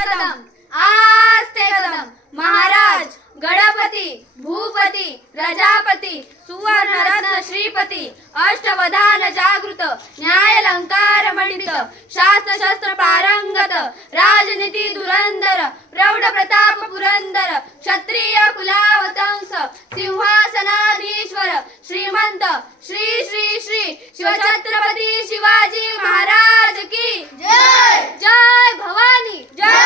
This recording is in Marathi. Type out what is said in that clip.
कदम आस्ते कदम महाराज गणपती भूपती प्रजापती सुवर्ण रत्न श्रीपती अष्टवधान जागृत न्यायलंकार मंडित शास्त्र शस्त्र पारंगत राजनीती धुरंधर प्रौढ प्रताप पुरंदर क्षत्रिय कुलावतंस सिंहासनाधीश्वर श्रीमंत श्री श्री श्री शिवछत्रपती शिवाजी महाराज की जय जय भवानी जय